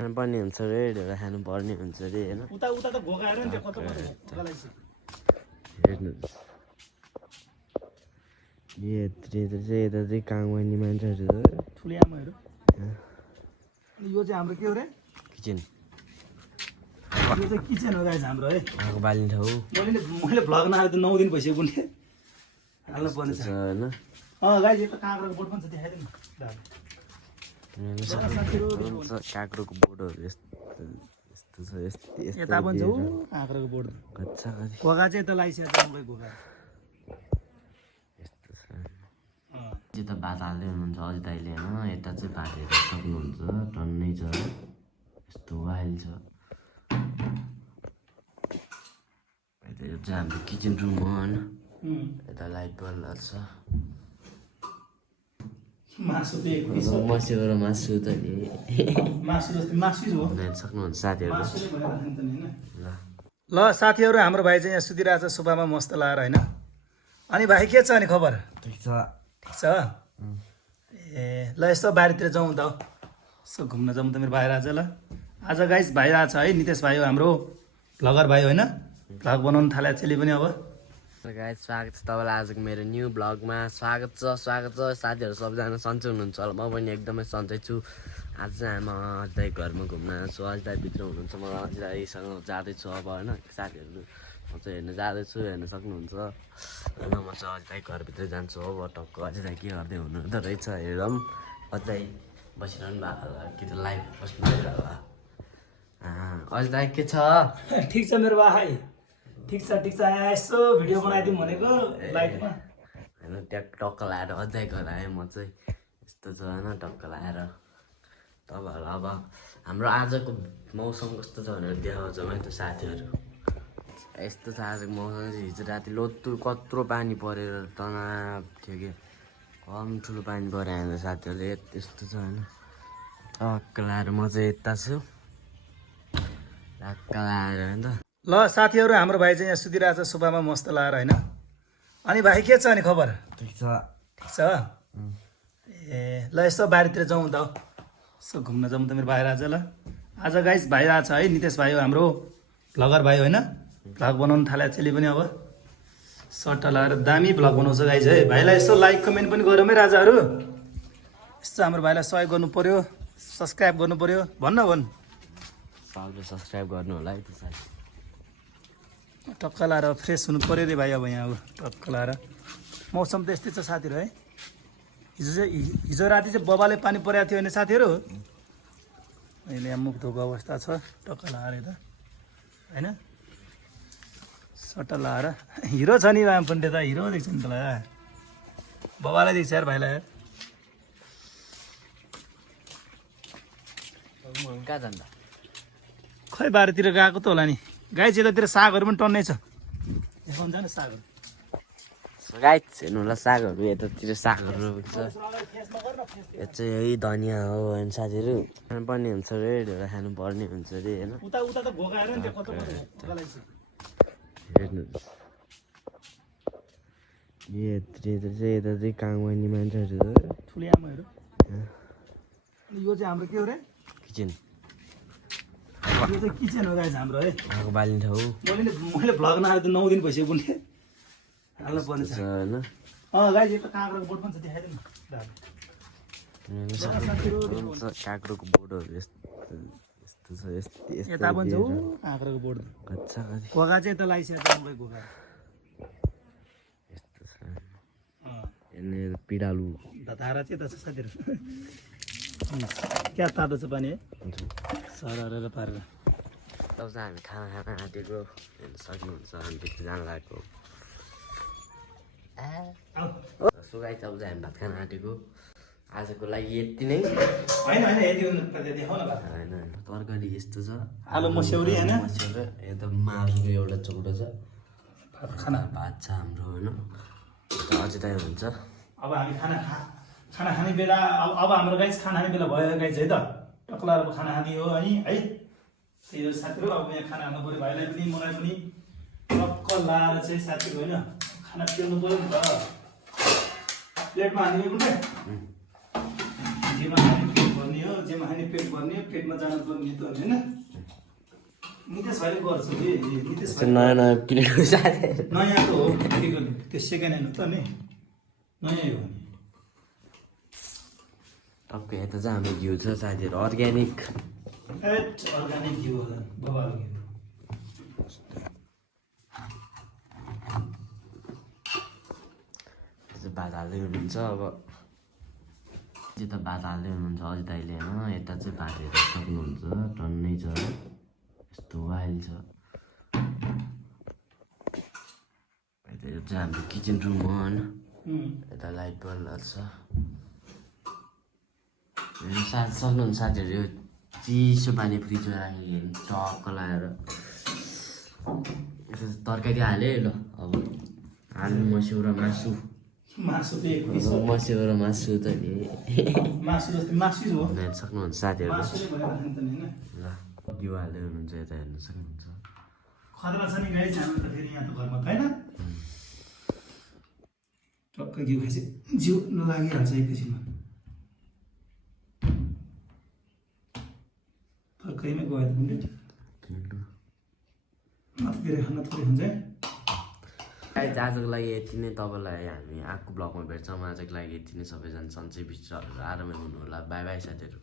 खानुपर्ने हुन्छ रे ढेँडो खानुपर्ने हुन्छ रे होइन उता उता त घोकाएर नि त्यो कता कता घोकालाई हेर्नुहोस् यता चाहिँ काङवानी मान्छेहरू ठुली आमाहरू अनि यो चाहिँ हाम्रो के हो रे किचन यो चाहिँ किचन हो गाइस हाम्रो है आगो बाल्ने ठाउँ मैले भ्लग नआएर त 9 दिन भइसक्यो कुन्ने हाल्नु पर्ने छ होइन गाइस यो त काँक्राको बोट पनि छ देखाइदिनु काँक्रोको बोटहरू यस्तो छ यता पनि छ काँक्राको बोट कच्चा कति घोगा चाहिँ त लाइसकेको छ मलाई घोगा यस्तो छ चाहिँ त भात हाल्दै हुनुहुन्छ अझै दाइले होइन यता चाहिँ भात हेरेर सक्नुहुन्छ टन्नै छ यस्तो वाइल छ यो चाहिँ हाम्रो किचन रुम हो होइन यता लाइट बल्ब छ मासु मस्यो र मासु त नि मासु जस्तै मासु हो सक्नुहुन्छ साथीहरू ल साथीहरू हाम्रो भाइ चाहिँ यहाँ सुतिरहेको छ सोफामा मस्त लाएर होइन अनि भाइ के छ अनि खबर ठिक छ ए ल यस्तो बारीतिर जाउँ त यसो घुम्न जाउँ त मेरो भाइ आज ल आज गाइस भाइ आएको छ है नितेश भाइ हो हाम्रो भ्लगर भाइ होइन भ्लग बनाउनु थाले चेली पनि अब गाइस स्वागत छ तपाईँलाई आजको मेरो न्यू भ्लगमा स्वागत छ साथीहरू सबजना सन्चै हुनुहुन्छ होला म पनि एकदमै सन्चै छु आज चाहिँ म अजय घरमा घुम्न छु अजय भित्र हुनुहुन्छ म अजयसँग जाँदैछु अब होइन साथीहरू म चाहिँ हेर्न जाँदैछु हेर्न सक्नुहुन्छ होइन म चाहिँ अजय घरभित्र जान्छु अब टक्क अजय के गर्दै हुनुहुँदो रहेछ हेरौँ अजय बसिरहनु भएको होला कि त लाइभ बस्नु होला अजय के छ ठिक छ मेरो भाइ ठिक छ यसो भिडियो बनाइदिउँ भनेको लाइटमा होइन त्यहाँ टक्क लाएर अझै घर आएँ म चाहिँ यस्तो छ होइन टक्क लाएर तपाईँहरूलाई अब हाम्रो आजको मौसम कस्तो छ भनेर देखाउँछौँ है त साथीहरू यस्तो छ आजको मौसम चाहिँ हिजो राति लोतु कत्रो पानी परेर तनाव थियो कि कम ठुलो पानी पऱ्यो हाम्रो साथीहरूले यस्तो छ होइन टक्क लाएर म चाहिँ यता छु टक्क लाएर होइन त ल साथीहरू हाम्रो भाइ चाहिँ यहाँ सुतिरहेको छ सोफामा मस्त लाएर होइन अनि भाइ के छ अनि खबर ठिक छ ए ल यस्तो बारीतिर जाउँ त यसो घुम्न जाउँ त मेरो भाइ आज ल आज गाइस भाइ आएको छ है नितेश भाइ हो हाम्रो भ्लगर भाइ होइन भ्लग बनाउनु थाले चेली पनि अब सट्टा लगाएर दामी भ्लग बनाउँछ गाइस है भाइलाई यसो लाइक कमेन्ट पनि गरौँ है राजाहरू यस्तो हाम्रो भाइलाई सहयोग गर्नु पर्यो सब्सक्राइब गर्नु पर्यो भन्न सबले सब्सक्राइब गर्नु होला है त साथी टक्क लाएर फ्रेस हुनु पऱ्यो रे भाइ अब यहाँ अब टक्क लाएर मौसम त यस्तै छ साथीहरू है हिजो राति चाहिँ बबाले पानी परेको थियो भने साथीहरू अहिले यहाँ मुख धोको अवस्था छ टक्क लाएर त होइन सट्टा लाएर हिरो छ नि राम पण्डे त हिरो देख्छ नि तँलाई बबालाई देख्छ यार भाइलाई कहाँ जान्दा खै बारीतिर गएको त होला नि गाई यतातिर सागहरू पनि टन्नै छ देखाउनु जानु सागहरू गाइस हेर्नु होला सागहरू यतातिर सागहरू रोप्छ यो चाहिँ यही धनिया हो होइन साथीहरू खानुपर्ने हुन्छ रे ढेँडो खानुपर्ने हुन्छ रे होइन उता उता त घोकाएर नि त्यो कता कता घोकालाई हेर्नुहोस् यता चाहिँ काङवानी मान्छेहरू ठुली आमाहरू अनि यो चाहिँ हाम्रो के हो रे किचन यो चाहिँ किचन हो गाइस हाम्रो है आगो बाल्ने ठाउँ मैले भ्लग नआएर त 9 दिन भइसक्यो कुन्ने हाल्नु पर्ने छ होइन गाइस यो त काँक्राको बोट पनि छ देखाइदिनु काँक्रोको बोटहरू यस्तो छ यता पनि छ काँक्राको बोट कच्चा कति घोगा चाहिँ त लाइसकेको छ मलाई घोगा यस्तो छ हेर्ने पिँडालु धारा चाहिँ त छ साथीहरू क्या तातो छ पानी है सरर पारेर तब चाहिँ हामी खाना खान आँटेको हेर्न सक्नुहुन्छ हामी भित्र जान लागेको सो गाइस अब चाहिँ हामी भात खान आँटेको आजको लागि यति नै होइन तरकारी यस्तो छ आलु मस्यौरी होइन यता मासुको एउटा चौटो छ खाना भात छ हाम्रो होइन अझै दाइ हुन्छ अब हामी खाना खाने बेला अब हाम्रो गाइस खाना खाने बेला भयो गाइस है त टक्ला खाना खाने हो अनि है त्यही हो साथीहरू अब यहाँ खाना खानु पऱ्यो भाइलाई पनि मलाई पनि टक्क लाएर चाहिँ साथीहरू होइन खाना पेल्नु पऱ्यो नि त प्लेटमा हालिदिनु कुनै जेमा हाल्नु भर्ने हो जेमा खाने पेट भर्ने हो पेटमा जानु पर्ने त होइन नितेश भाइले गर्छ कि नितेश भाइ नयाँ नयाँ किनेको साथीहरू नयाँ त हो के गर्नु त्यो सेकेन्ड ह्यान्ड हो त नि नयाँ हो नि टक्कै यता चाहिँ हाम्रो घिउ छ साथीहरू अर्ग्यानिक अर्ग्यानिक घिउ होला बबाल घिउ भात हाल्दै हुनुहुन्छ अब यता भात हाल्दै हुनुहुन्छ अझै दाइले होइन यता चाहिँ भातहरू सक्नुहुन्छ टन्नै छ यस्तो वाइल छ यता यो चाहिँ हाम्रो किचन रुम हो होइन यता लाइट बल्ब छ सक्नुहुन्छ साथीहरू यो चिसो पानी फ्रिजमा राखेको टक्क लगाएर यता तरकारी हालेँ ल अब आलु मस्यौ र मासु मासु त एक पिस मस्यौ र मासु त नि मासु जस्तै मासु हो हेर्न सक्नुहुन्छ साथीहरू मासु नै भनेर खानु त नि होइन ल घिउ हाल्दै हुनुहुन्छ यता हेर्न सक्नुहुन्छ खतरा छ नि गाइस हाम्रो त फेरि यहाँ त घरमा त होइन टक्क घिउ खाएपछि जिउ लागिहाल्छ एकैछिनमा तरकारीमै गयो त बुन्डे नथपेरि हुन्छ है आजको लागि यति नै तपाईँलाई हामी अर्को ब्लगमा भेट्छौँ आजको लागि यति नै सबैजना सन्चै विचारहरू आरामै हुनु होला बाई बाई साथीहरू